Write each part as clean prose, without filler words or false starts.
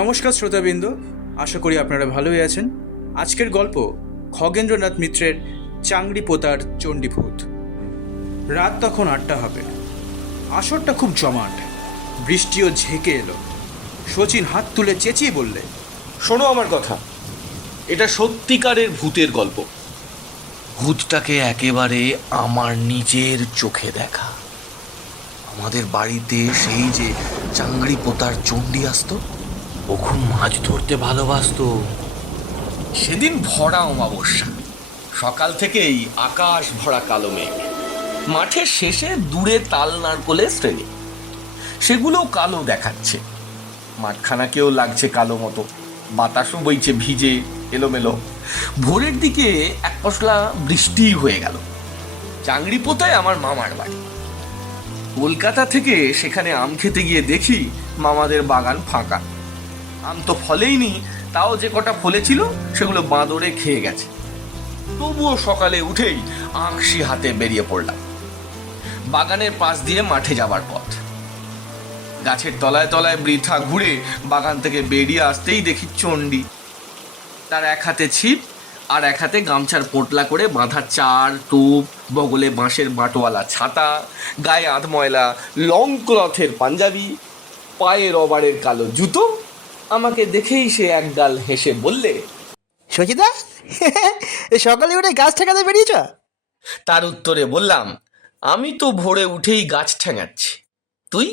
নমস্কার শ্রোতাবৃন্দ, আশা করি আপনারা ভালোই আছেন। আজকের গল্প খগেন্দ্রনাথ মিত্রের চাংড়ি পোতার চণ্ডীভূত। রাত তখন 8টা হবে। আসরটা খুব জমাট, বৃষ্টিও ঝেঁকে এলো। শচীন হাত তুলে চেঁচিয়ে বললে, শোনো আমার কথা, এটা সত্যিকারের ভূতের গল্প। ভূতটাকে একেবারে আমার নিজের চোখে দেখা। আমাদের বাড়িতে সেই যে চাংড়ি পোতার চণ্ডী আসতো, ও খুব মাছ ধরতে ভালোবাসতো। সেদিন ভরা অমাবস্যা, সকাল থেকেই আকাশ ভরা কালো মেঘ। মাঠের শেষে দূরে তাল নারকোলের শ্রেণী, সেগুলোও কালো দেখাচ্ছে। মাঠখানাকেও লাগছে কালো মতো, বাতাসও বইছে ভিজে এলোমেলো। ভোরের দিকে এক পশলা বৃষ্টি হয়ে গেল। চাংড়ি পোতায় আমার মামার বাড়ি। কলকাতা থেকে সেখানে আম খেতে গিয়ে দেখি মামাদের বাগান ফাঁকা। আম তো ফলেইনি, তাও যে কটা ফলেছিল সেগুলো বাঁদরে খেয়ে গেছে। তবুও সকালে উঠেই আঁকশি হাতে বেরিয়ে পড়লাম। বাগানের পাশ দিয়ে মাঠে যাবার পথ। গাছের তলায় তলায় বৃথা ঘুরে বাগান থেকে বেরিয়ে আসতেই দেখি চণ্ডী। তার এক হাতে ছিপ আর এক হাতে গামছার পোটলা করে বাঁধা চার টোপ, বগলে বাঁশের বাঁটওয়ালা ছাতা, গায়ে আধময়লা লং ক্লথের পাঞ্জাবি, পায়ে রবারের কালো জুতো। আমাকে দেখেই সে একগাল হেসে বললে, সচিদা, সকালে উঠে গাছ ঠেকাতে বেরিয়েছ? তার উত্তরে বললাম, আমি তো ভোরে উঠেই গাছ ঠেঙাচ্ছি। তুই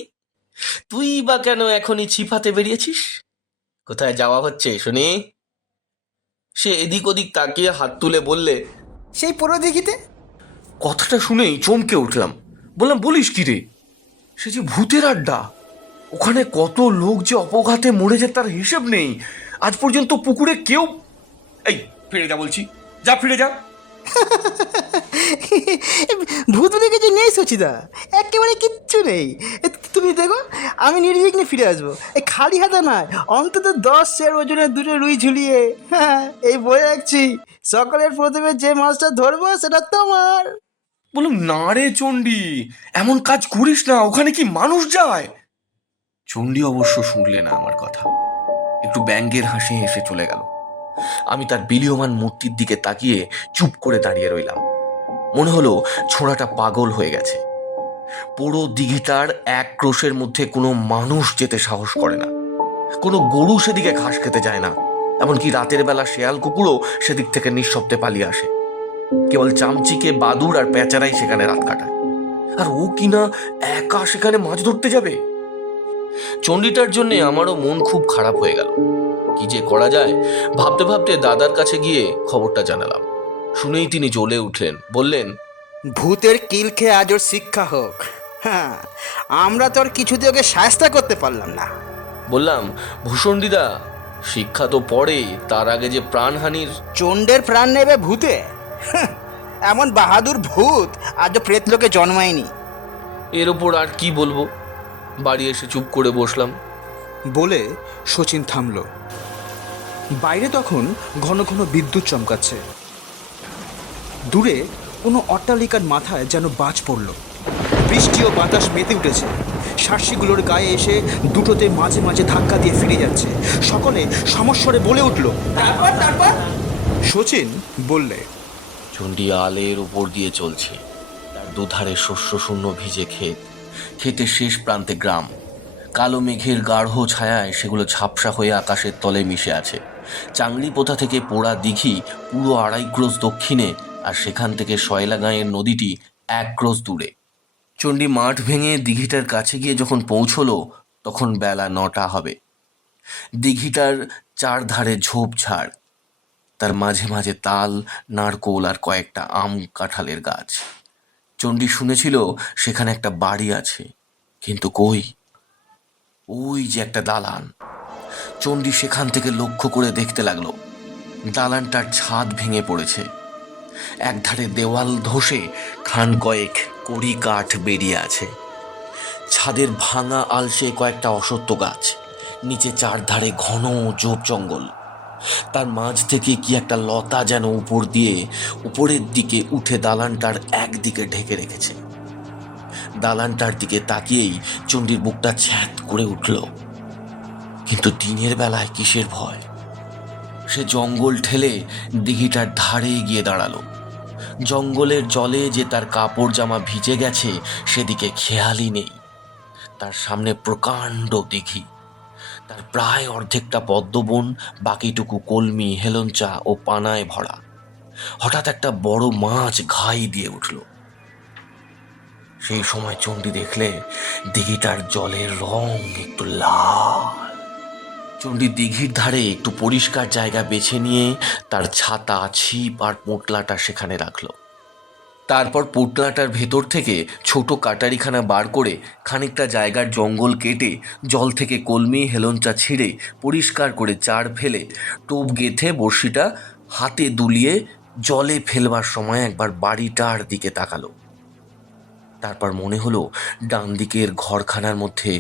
তুই বা কেন এখনই ছিপ হাতে বেরিয়েছিস? কোথায় যাওয়া হচ্ছে শুনি? সে এদিক ওদিক তাকিয়ে হাত তুলে বললে, সেই পুরো দিঘিতে। কথাটা শুনেই চমকে উঠলাম। বললাম, বলিস কি রে? সে যে ভূতের আড্ডা। ওখানে কত লোক যে অপঘাতে মরে যায় তার হিসেব নেই। আজ পর্যন্ত পুকুরে কেউ... এই ফিরে যা বলছি, যা ফিরে যা। ভূত বলে কিছু নেই সচিদা, একেবারে কিচ্ছু নেই। তুমি দেখো, আমি নির্বিঘ্নে ফিরে আসবো। এই খালি হাতে নয়, অন্তত 10 সের ওজনের দুটো রুই ঝুলিয়ে। হ্যাঁ, এই বয়ে রাখছি, সকালের প্রথমে যে মাছটা ধরবো সেটা তোমার। বললাম, না রে চণ্ডী, এমন কাজ করিস না। ওখানে কি মানুষ যায়? চণ্ডী অবশ্য শুনলে না আমার কথা, একটু ব্যঙ্গের হাসি হেসে চলে গেল। আমি তার বিলীয়মান মূর্তির দিকে তাকিয়ে চুপ করে দাঁড়িয়ে রইলাম। মনে হলো ছোড়াটা পাগল হয়ে গেছে। পুরো দিঘিটার এক ক্রোশের মধ্যে কোনো মানুষ যেতে সাহস করে না। কোনো গরু সেদিকে ঘাস খেতে যায় না। এমনকি রাতের বেলা শেয়াল কুকুরও সেদিক থেকে নিঃশব্দে পালিয়ে আসে। কেবল চামচিকে, বাদুড় আর পেঁচারাই সেখানে রাত কাটায়। আর ও কিনা একা সেখানে মাছ ধরতে যাবে। চণ্ডীটার জন্য আমারও মন খুব খারাপ হয়ে গেল। কি যে করা যায় ভাবতে ভাবতে দাদার কাছে গিয়ে খবরটা জানালাম। শুনেই তিনি জ্বলে উঠলেন, বললেন, ভূতের কিল খেয়ে আজ ওর শিক্ষা হোক। হ্যাঁ, আমরা তো আর কিছুতে ওকে শায়েস্তা করতে পারলাম না। বললাম, ভূষণ দিদা, শিক্ষা তো পরে, তার আগে যে প্রাণহানির... চণ্ডের প্রাণ নেবে ভূতে? এমন বাহাদুর ভূত আজও প্রেত লোকে জন্মায়নি। এর ওপর আর কি বলবো। বাড়ি এসে চুপ করে বসলাম। বলে শচীন থামল। বাইরে তখন ঘন ঘন বিদ্যুৎ চমকাচ্ছে। দূরে কোনো অট্টালিকার মাথায় যেন বাজ পড়ল। বৃষ্টি ও বাতাস মেতে উঠেছে। সার্সিগুলোর গায়ে এসে দুটোতে মাঝে মাঝে ধাক্কা দিয়ে ফিরে যাচ্ছে। সকলে সমস্বরে বলে উঠল, তারপর। শচীন বললে, চণ্ডী আলের উপর দিয়ে চলছে। তার দুধারে শস্য শূন্য ভিজে ক্ষেত, ক্ষেতের শেষ প্রান্তে গ্রাম। কালো মেঘের গাঢ় ছায়ায় সেগুলো ঝাপসা হয়ে আকাশের তলে মিশে আছে। চাংড়ি পোতা থেকে পোড়া দিঘি পুরো 2.5 ক্রোশ দক্ষিণে, আর সেখান থেকে শয়লাগাঁয়ের নদীটি 1 ক্রোশ দূরে। চণ্ডী মাঠ ভেঙে দিঘিটার কাছে গিয়ে যখন পৌঁছলো, তখন বেলা 9টা হবে। দিঘিটার চারধারে ঝোপঝাড়, তার মাঝে মাঝে তাল, নারকোল আর কয়েকটা আম কাঁঠালের গাছ। চণ্ডী শুনেছিল সেখানে একটা বাড়ি আছে, কিন্তু কই? ওই যে একটা দালান। চণ্ডী সেখান থেকে লক্ষ্য করে দেখতে লাগলো। দালানটার ছাদ ভেঙে পড়েছে। একধারে দেওয়াল ধসে খান কয়েক কড়ি কাঠ বেরিয়ে আছে। ছাদের ভাঙা আলসে কয়েকটা অশ্বত্থ গাছ, নিচে চারধারে ঘন ঝোপ জঙ্গল। তার মাঝ থেকে কি একটা লতা যেন উপর দিয়ে উপরের দিকে উঠে দালানটার একদিকে ঢেকে রেখেছে। দালানটার দিকে তাকিয়েই চণ্ডীর বুকটা ছ্যাঁত করে উঠল। কিন্তু দিনের বেলায় কিসের ভয়? সে জঙ্গল ঠেলে দিঘিটার ধারে গিয়ে দাঁড়ালো। জঙ্গলের জলে যে তার কাপড় জামা ভিজে গেছে সেদিকে খেয়ালই নেই। তার সামনে প্রকাণ্ড দিঘি, তার প্রায় অর্ধেকটা পদ্মবন, বাকিটুকু কলমি, হেলঞ্চা ও পানায় ভরা। হঠাৎ একটা বড় মাছ ঘাই দিয়ে উঠল। সেই সময় চণ্ডী দেখলে দিঘিটার জলের রং একটু লাল। চণ্ডী দিঘির ধারে একটু পরিষ্কার জায়গা বেছে নিয়ে তার ছাতা, ছিপ আর পোঁটলাটা সেখানে রাখলো। তারপর পোঁটলাটার ভেতর থেকে ছোট কাটারিখানা বার করে খানিকটা জায়গার জঙ্গল কেটে জল থেকে কলমি, হেলঞ্চা ছিঁড়ে পরিষ্কার করে চার ফেলে টোপ গেঁথে বড়শিটা হাতে দুলিয়ে জলে ফেলবার সময় একবার বাড়িটার দিকে তাকালো। তারপর মনে হলো ডান দিকের ঘরখানার মধ্যে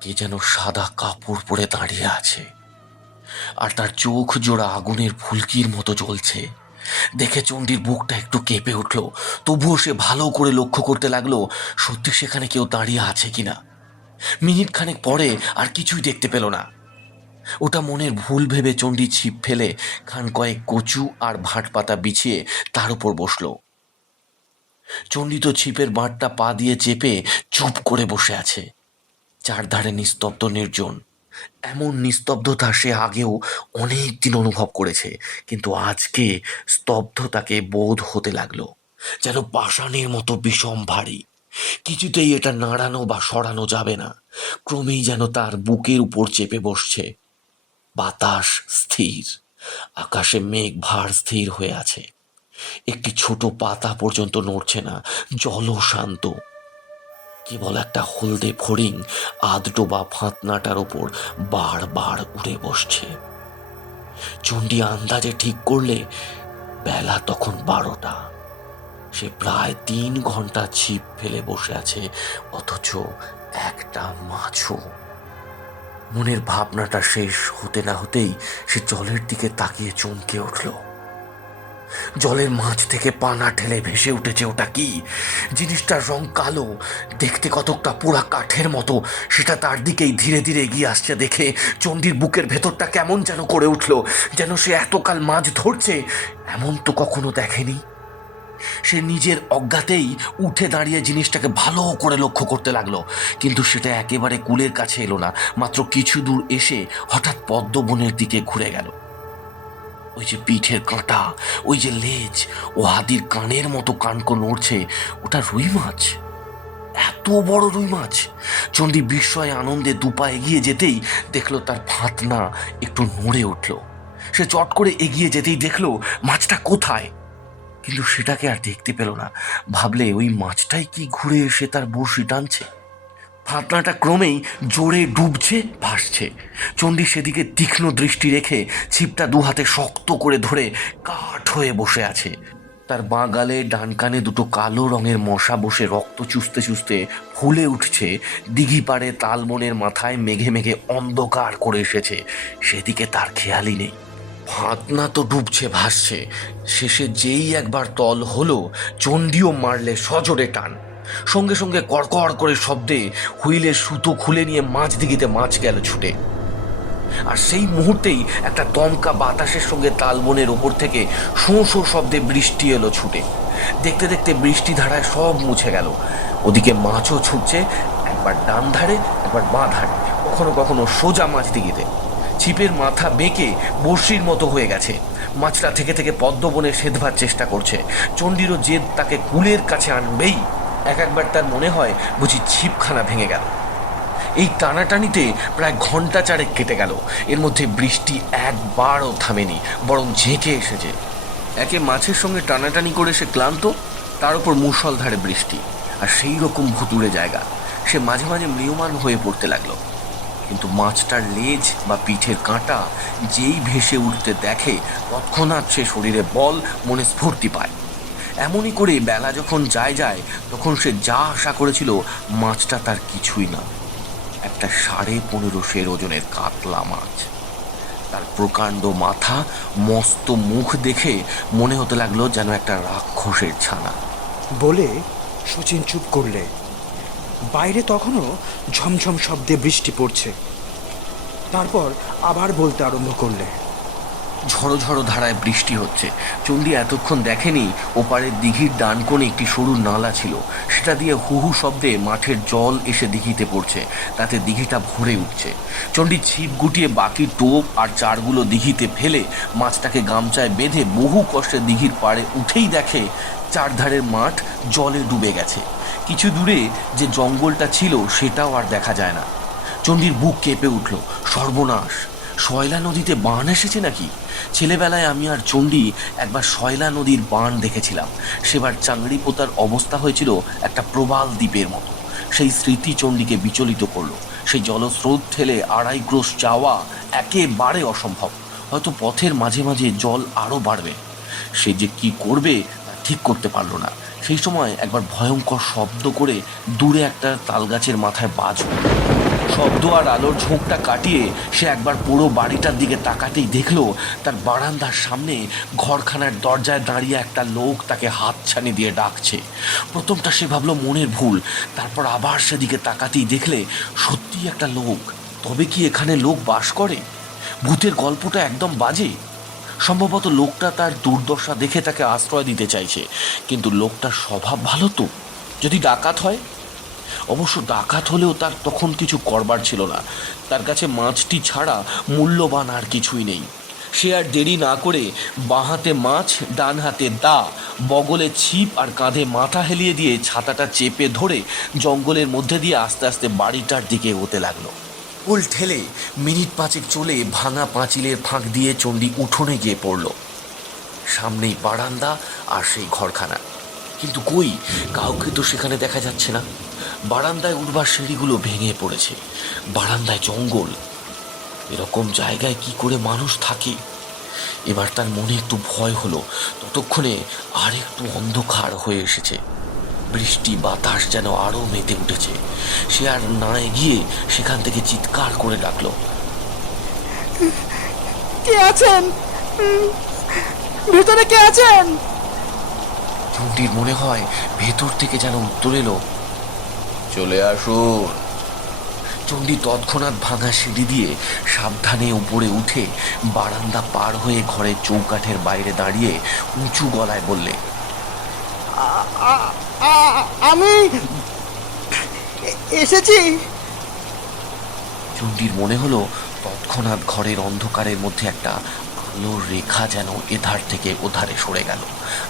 কে যেন সাদা কাপড় পরে দাঁড়িয়ে আছে, আর তার চোখ জোড়া আগুনের ফুলকির মতো জ্বলছে। দেখে চণ্ডীর বুকটা একটু কেঁপে উঠল। তবুও সে ভালো করে লক্ষ্য করতে লাগলো সত্যি সেখানে কেউ দাঁড়িয়ে আছে কিনা। মিনিট খানেক পরে আর কিছুই দেখতে পেল না। ওটা মনের ভুল ভেবে চণ্ডী ছিপ ফেলে খান কয়েক কচু আর ভাট পাতা বিছিয়ে তার উপর বসল। চণ্ডী তো ছিপের বাঁটটা পা দিয়ে চেপে চুপ করে বসে আছে। চারধারে নিস্তব্ধ, নির্জন। এমন নিস্তব্ধতা সে আগেও অনেক দিন অনুভব করেছে, কিন্তু আজকে স্তব্ধতাকে বোধ হতে লাগলো যেন পাষাণের মতো বিষম ভারী। কিছুতেই এটা নাড়ানো বা সরানো যাবে না। ক্রমেই যেন তার বুকের উপর চেপে বসছে। বাতাস স্থির, আকাশে মেঘ ভার স্থির হয়ে আছে। একটি ছোট পাতা পর্যন্ত নড়ছে না, জলও শান্ত। কেবল একটা হলদে ফড়িং আধডোবা ফাতনাটার ওপর বারবার উড়ে বসছে। চণ্ডী আন্দাজে ঠিক করলে বেলা তখন 12টা। সে প্রায় 3 ঘন্টা ছিপ ফেলে বসে আছে, অথচ একটা মাছও। মনের ভাবনাটা শেষ হতে না হতেই সে জলের দিকে তাকিয়ে চমকে উঠল। জলের মাছ থেকে পানা ঠেলে ভেসে উঠেছে। ওটা কি? জিনিসটার রং কালো, দেখতে কতকটা পোড়া কাঠের মতো। সেটা তার দিকেই ধীরে ধীরে এগিয়ে আসছে দেখে চণ্ডীর বুকের ভেতরটা কেমন যেন করে উঠল, যেন সে এতকাল মাছ ধরছে এমন তো কখনো দেখেনি। সে নিজের অজ্ঞাতেই উঠে দাঁড়িয়ে জিনিসটাকে ভালো করে লক্ষ্য করতে লাগলো, কিন্তু সেটা একেবারে কূলের কাছে এলো না। মাত্র কিছু দূর এসে হঠাৎ পদ্মবনের দিকে ঘুরে গেল। ওই যে পিঠের কাঁটা, ওই যে লেজ ও হাতির কানের মতো কানকো নড়ছে, ওটা রুই মাছ। এত বড় রুই মাছ! চণ্ডী বিস্ময়ে আনন্দে দুপা এগিয়ে যেতেই দেখলো তার ফাতনা একটু নড়ে উঠল। সে চট করে এগিয়ে যেতেই দেখলো মাছটা কোথায়, কিন্তু সেটাকে আর দেখতে পেল না। ভাবলে ওই মাছটাই কি ঘুরে এসে তার বড়শি টানছে। ফাতনাটা ক্রমেই জোরে ডুবছে, ভাসছে। চণ্ডী সেদিকে তীক্ষ্ণ দৃষ্টি রেখে ছিপটা 2 হাতে শক্ত করে ধরে কাঠ হয়ে বসে আছে। তার বাঁ গালে ডান কানে 2টো কালো রঙের মশা বসে রক্ত চুষতে চুষতে ফুলে উঠছে। দিঘি পাড়ে তালবনের মাথায় মেঘে মেঘে অন্ধকার করে এসেছে, সেদিকে তার খেয়ালই নেই। ফাতনা তো ডুবছে, ভাসছে। শেষে যেই একবার তল হলো, চণ্ডীও মারলে সজোরে টান। সঙ্গে সঙ্গে কড়কড় করে শব্দে হুইলের সুতো খুলে নিয়ে মাছ দিঘিতে মাছ গেল ছুটে। আর সেই মুহূর্তেই একটা দমকা বাতাসের সঙ্গে তালবনের ওপর থেকে শোঁ শোঁ শব্দে বৃষ্টি এলো ছুটে। দেখতে দেখতে বৃষ্টি ধারায় সব মুছে গেল। ওদিকে মাছও ছুটছে, একবার ডান ধারে একবার বাঁ ধারে, কখনো কখনো সোজা মাছ দিঘিতে। ছিপের মাথা বেঁকে বড়শির মতো হয়ে গেছে। মাছটা থেকে থেকে পদ্মবনে সেধবার চেষ্টা করছে। চণ্ডীরও জেদ তাকে কূলের কাছে আনবেই। একবার তার মনে হয় বুঝি ছিপখানা ভেঙে গেল। এই টানাটানিতে প্রায় ঘন্টা 4 কেটে গেল। এর মধ্যে বৃষ্টি একবারও থামেনি, বরং ঝেঁকে এসেছে। একে মাছের সঙ্গে টানাটানি করে সে ক্লান্ত, তার উপর মুষলধারে বৃষ্টি, আর সেই রকম ভুতুড়ে জায়গা। সে মাঝে মাঝে ম্রিয়মাণ হয়ে পড়তে লাগলো। কিন্তু মাছটার লেজ বা পিঠের কাঁটা যেই ভেসে উঠতে দেখে, তৎক্ষণাৎ সে শরীরে বল, মনে স্ফূর্তি পায়। এমনই করে বেলা যখন যায় তখন সে যা আশা করেছিল মাছটা তার কিছুই না, একটা 15.5 সের ওজনের কাতলা মাছ। তার প্রকাণ্ড মাথা, মস্ত মুখ দেখে মনে হতে লাগলো যেন একটা রাক্ষসের ছানা। বলে শচীন চুপ করলে। বাইরে তখনও ঝমঝম শব্দে বৃষ্টি পড়ছে। তারপর আবার বলতে আরম্ভ করলে, ঝড়ো ঝড়ো ধারায় বৃষ্টি হচ্ছে। চণ্ডী এতক্ষণ দেখেনি ওপারের দিঘির ডান কোণে একটি সরু নালা ছিল, সেটা দিয়ে হু হু শব্দে মাঠের জল এসে দিঘিতে পড়ছে, তাতে দিঘিটা ভরে উঠছে। চণ্ডী ছিপ গুটিয়ে বাকি টোপ আর চারগুলো দিঘিতে ফেলে মাছটাকে গামছায় বেঁধে বহু কষ্টে দিঘির পাড়ে উঠেই দেখে চারধারের মাঠ জলে ডুবে গেছে। কিছু দূরে যে জঙ্গলটা ছিল সেটাও আর দেখা যায় না। চণ্ডীর বুক কেঁপে উঠল। সর্বনাশ! শয়লা নদীতে বান এসেছে নাকি? ছেলেবেলায় আমি আর চণ্ডী একবার শয়লা নদীর বান দেখেছিলাম। সেবার চাংড়ি পোতার অবস্থা হয়েছিল একটা প্রবাল দ্বীপের মতো। সেই স্মৃতি চণ্ডীকে বিচলিত করলো। সেই জলস্রোত ঠেলে আড়াই ক্রোশ যাওয়া একেবারে অসম্ভব। হয়তো পথের মাঝে মাঝে জল আরও বাড়বে। সে যে কি করবে তা ঠিক করতে পারল না। সেই সময় একবার ভয়ঙ্কর শব্দ করে দূরে একটা তালগাছের মাথায় বাজ পড়ল। শব্দ আর আলোর ঝোঁকটা কাটিয়ে সে একবার পুরো বাড়িটার দিকে তাকাতেই দেখলো তার বারান্দার সামনে ঘরখানার দরজায় দাঁড়িয়ে একটা লোক তাকে হাতছানি দিয়ে ডাকছে। প্রথমটা সে ভাবলো মনের ভুল, তারপর আবার সেদিকে তাকাতেই দেখলে সত্যিই একটা লোক। তবে কি এখানে লোক বাস করে? ভূতের গল্পটা একদম বাজে। সম্ভবত লোকটা তার দুর্দশা দেখে তাকে আশ্রয় দিতে চাইছে, কিন্তু লোকটার স্বভাব ভালো তো। যদি ডাকাত হয়? অবশ্য ডাকাত হলেও তার তখন কিছু করবার ছিল না। তার কাছে মাছটি ছাড়া মূল্যবান আর কিছুই নেই। সে আর দেরি না করে বাঁ হাতে মাছ, ডান হাতে দা, বগলে ছিপ আর কাঁধে মাথা হেলিয়ে দিয়ে ছাতাটা চেপে ধরে জঙ্গলের মধ্যে দিয়ে আস্তে আস্তে বাড়িটার দিকে এগোতে লাগলো। পোল ঠেলে মিনিট পাঁচেক চলে ভাঙা পাঁচিলের ফাঁক দিয়ে চণ্ডী উঠোনে গিয়ে পড়ল। সামনেই বারান্দা আর সেই ঘরখানা, কিন্তু কই কাউকে তো সেখানে দেখা যাচ্ছে না। বারান্দায় উঠবার সিঁড়িগুলো ভেঙে পড়েছে। বারান্দায় জঙ্গল, এরকম জায়গায় কি করে মানুষ থাকে? এবার তার মনে একটু ভয় হলো। ততক্ষণে আর একটু অন্ধকার হয়ে এসেছে। বৃষ্টি বাতাস যেন আরও মেতে উঠেছে। সে আর না এগিয়ে সেখান থেকে চিৎকার করে ডাকলো, কে আছেন? ভেতরে কে আছেন? চণ্ডীর মনে হয় ভেতর থেকে যেন উত্তর এলো, চলে আসুন। চণ্ডী তৎক্ষণাৎ ভাঙা সিঁড়ি দিয়ে সাবধানে উপরে উঠে বারান্দা পার হয়ে ঘরের চৌকাঠের বাইরে দাঁড়িয়ে উঁচু গলায় বললে, আমি এসেছি। চণ্ডীর মনে হলো তৎক্ষণাৎ ঘরের অন্ধকারের মধ্যে একটা আলোর রেখা যেন এধার থেকে ওধারে সরে গেল,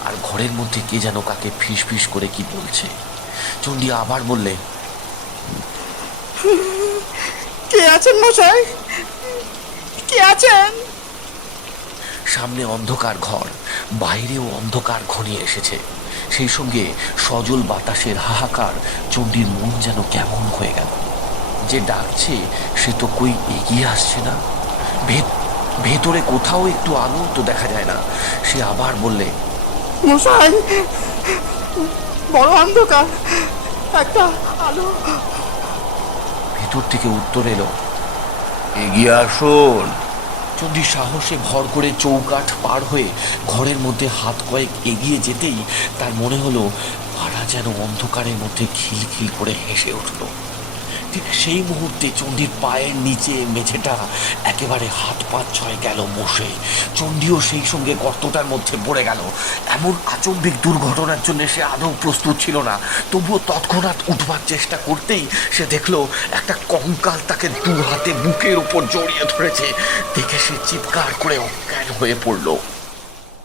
আর ঘরের মধ্যে কে যেন কাকে ফিস ফিস করে কি বলছে। চণ্ডী আবার বললে, কে আছেন মশাই? কে আছেন? সামনে অন্ধকার ঘর, বাইরেও অন্ধকার ঘনিয়ে এসেছে। সেই সঙ্গে সজল বাতাসের হাহাকার। চণ্ডীর মন যেন কেমন হয়ে গেল। যে ডাকছে সে তো কই এগিয়ে আসছে না। ভেতরে কোথাও একটু আলো তো দেখা যায় না। সে আবার বললে, মশাই, বড় অন্ধকার, একটা আলো। ভেতর থেকে উত্তর এলো, এগিয়ে আসুন। চণ্ডী সাহসে ভর করে চৌকাঠ পার হয়ে ঘরের মধ্যে হাত কয়েক এগিয়ে যেতেই তার মনে হলো পাড়া যেন অন্ধকারের মধ্যে খিলখিল করে হেসে উঠল। ঠিক সেই মুহূর্তে চণ্ডীর পায়ের নিচে মেঝেটা একেবারে হাত পা ছয় গেল বসে। চণ্ডীও সেই সঙ্গে গর্তটার মধ্যে পড়ে গেল। এমন আচম্বিক দুর্ঘটনার জন্য সে আদৌ প্রস্তুত ছিল না। তবুও তৎক্ষণাৎ উঠবার চেষ্টা করতেই সে দেখল একটা কঙ্কাল তাকে দু হাতে বুকের উপর জড়িয়ে ধরেছে। দেখে সে চিৎকার করে অজ্ঞান হয়ে পড়ল।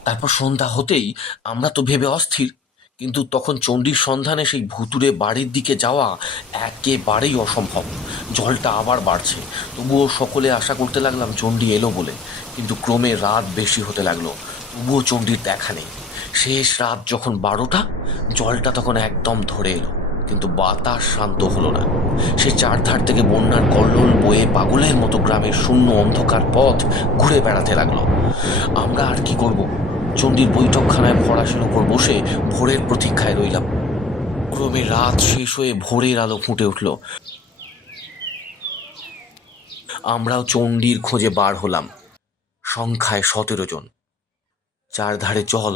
তারপর সন্ধ্যা হতেই আমরা তো ভেবে অস্থির, কিন্তু তখন চণ্ডীর সন্ধানে সেই ভুতুরে বাড়ির দিকে যাওয়া একেবারেই অসম্ভব। জলটা আবার বাড়ছে, তবুও সকলে আশা করতে লাগলাম চণ্ডী এলো বলে। কিন্তু ক্রমে রাত বেশি হতে লাগলো, তবুও চণ্ডীর দেখা নেই। শেষ রাত যখন 12টা, জলটা তখন একদম ধরে এলো, কিন্তু বাতাস শান্ত হলো না। সে চারধার থেকে বন্যার কল্লোল বয়ে পাগলের মতো গ্রামের শূন্য অন্ধকার পথ ঘুরে বেড়াতে লাগলো। আমরা আর কি করব? চণ্ডীর বৈঠকখানায় ফরাসের উপর বসে ভোরের প্রতীক্ষায় রইলাম। ক্রমে রাত শেষ হয়ে ভোরের আলো ফুটে উঠল। আমরাও চণ্ডীর খোঁজে বার হলাম, সংখ্যায় 17 জন। চারধারে জল,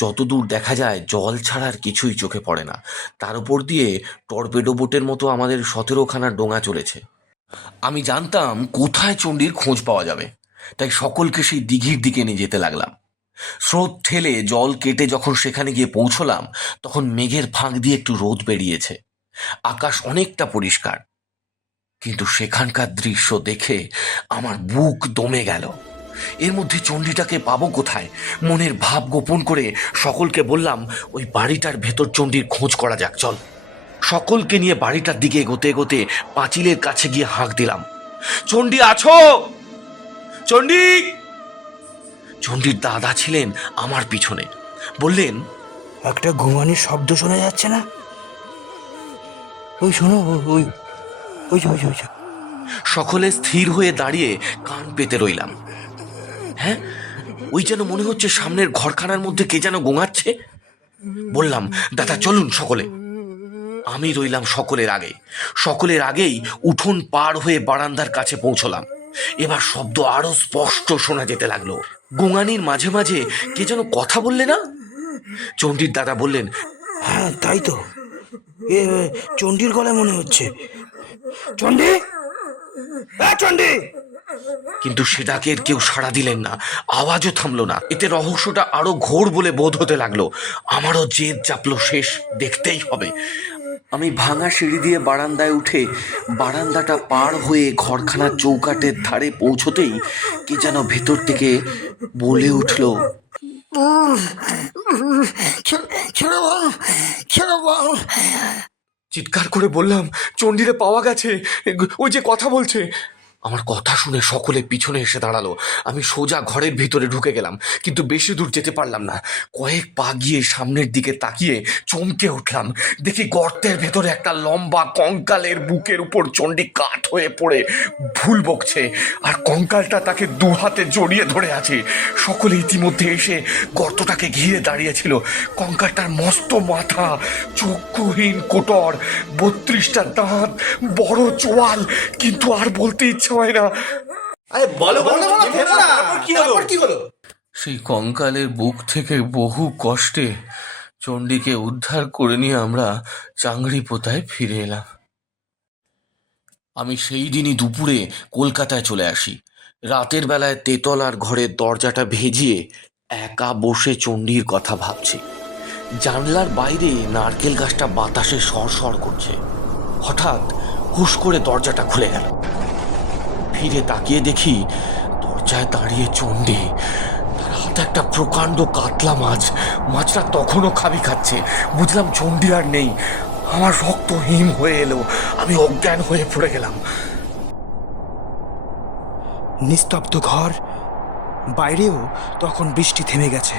যতদূর দেখা যায় জল ছাড়া আর কিছুই চোখে পড়ে না। তার উপর দিয়ে টর্পেডো বোটের মতো আমাদের 17খানা ডোঙা চলেছে। আমি জানতাম কোথায় চণ্ডীর খোঁজ পাওয়া যাবে, তাই সকলকে সেই দিঘির দিকে নিয়ে যেতে লাগলাম। স্রোত ঠেলে জল কেটে যখন সেখানে গিয়ে পৌঁছলাম, তখন মেঘের ফাঁক দিয়ে একটু রোদ বেরিয়েছে, আকাশ অনেকটা পরিষ্কার। কিন্তু সেখানকার দৃশ্য দেখে আমার বুক দমে গেল। এর মধ্যে চণ্ডীটাকে পাবো কোথায়? মনের ভাব গোপন করে সকলকে বললাম, ওই বাড়িটার ভেতর চণ্ডীর খোঁজ করা যাক, চল। সকলকে নিয়ে বাড়িটার দিকে এগোতে এগোতে পাঁচিলের কাছে গিয়ে হাঁক দিলাম, চণ্ডী আছো? চণ্ডী! চণ্ডীর দাদা ছিলেন আমার পিছনে, বললেন, একটা ঘুমানির শব্দ শোনা যাচ্ছে না? ওই শোনো, ওই ওই ওই ওই সকলে স্থির হয়ে দাঁড়িয়ে কান পেতে রইলাম। হ্যাঁ, ওই যেন মনে হচ্ছে সামনের ঘরখানার মধ্যে কে যেন গোঙাচ্ছে। বললাম, দাদা চলুন সকলে। আমি রইলাম সকলের আগেই উঠোন পার হয়ে বারান্দার কাছে পৌঁছলাম। এবার শব্দ আরো স্পষ্ট শোনা যেতে লাগলো। গোঙানির মাঝে মাঝে কে যেন কথা বললে না? চণ্ডীর দাদা বললেন, হ্যাঁ তাই তো, এ চণ্ডীর গলায় মনে হচ্ছে। চণ্ডী, চণ্ডী! কিন্তু সেটাকে আর কেউ সাড়া দিলেন না, আওয়াজও থামলো না। এতে রহস্যটা আরো ঘোর বলে বোধ হতে লাগলো। আমারও জেদ চাপলো, শেষ দেখতেই হবে। আমি ভাঙা সিঁড়ি দিয়ে বারান্দায় উঠে বারান্দাটা পার হয়ে ঘরখানার চৌকাঠের ধারে পৌঁছতেই কে যেন ভেতর থেকে বলে উঠল, চিৎকার করে বললাম, চণ্ডীরে পাওয়া গেছে, ওই যে কথা বলছে। আমার কথা শুনে সকলে পিছনে এসে দাঁড়ালো। আমি সোজা ঘরের ভিতরে ঢুকে গেলাম, কিন্তু বেশি দূর যেতে পারলাম না। কয়েক পা গিয়ে সামনের দিকে তাকিয়ে চমকে উঠলাম। দেখি গর্তের ভেতরে একটা লম্বা কঙ্কালের বুকের উপর চণ্ডী কাঠ হয়ে পড়ে ভুল বকছে, আর কঙ্কালটা তাকে দু হাতে জড়িয়ে ধরে আছে। সকলে ইতিমধ্যে এসে গর্তটাকে ঘিরে দাঁড়িয়েছিল। কঙ্কালটার মস্ত মাথা, চক্ষুহীন কোটর, 32টা দাঁত, বড় চোয়াল, কিন্তু আর বলতে ইচ্ছে হয় না। কি হলো? সেই কঙ্কালের বুক থেকে বহু কষ্টে চণ্ডীকে উদ্ধার করে নিয়ে আমরা চাংড়িপোতায় ফিরে এলাম। আমি সেই দিনই দুপুরে কলকাতায় চলে আসি। রাতের বেলায় তেতলার ঘরের দরজাটা ভেজিয়ে একা বসে চণ্ডীর কথা ভাবছি। জানলার বাইরে নারকেল গাছটা বাতাসে সরসর করছে। হঠাৎ হুশ করে দরজাটা খুলে গেল। ফিরে তাকিয়ে দেখি দরজায় দাঁড়িয়ে চণ্ডী, তার হাতে একটা প্রকাণ্ড কাতলা মাছ। মাছটা তখনও খাবি খাচ্ছে। বুঝলাম চণ্ডী আর নেই। আমার রক্ত হিম হয়ে এলো, আমি অজ্ঞান হয়ে পড়ে গেলাম। নিস্তব্ধ ঘর, বাইরেও তখন বৃষ্টি থেমে গেছে।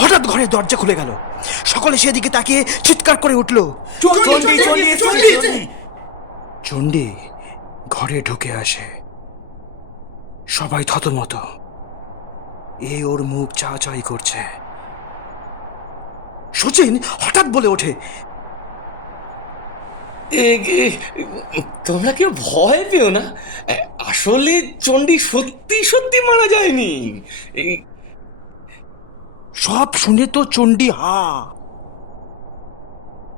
হঠাৎ ঘরের দরজা খুলে গেল। সকলে সেদিকে তাকিয়ে চিৎকার করে উঠল, চণ্ডী ঘরে ঢুকে আসে। সবাই থতমত। ওর মুখ চাচাই করছে। শচীন হঠাৎ বলে ওঠে, তোমরা কেউ ভয় পেও না, আসলে চণ্ডী সত্যি সত্যি মারা যায়নি। সব শুনে তো চণ্ডী হা।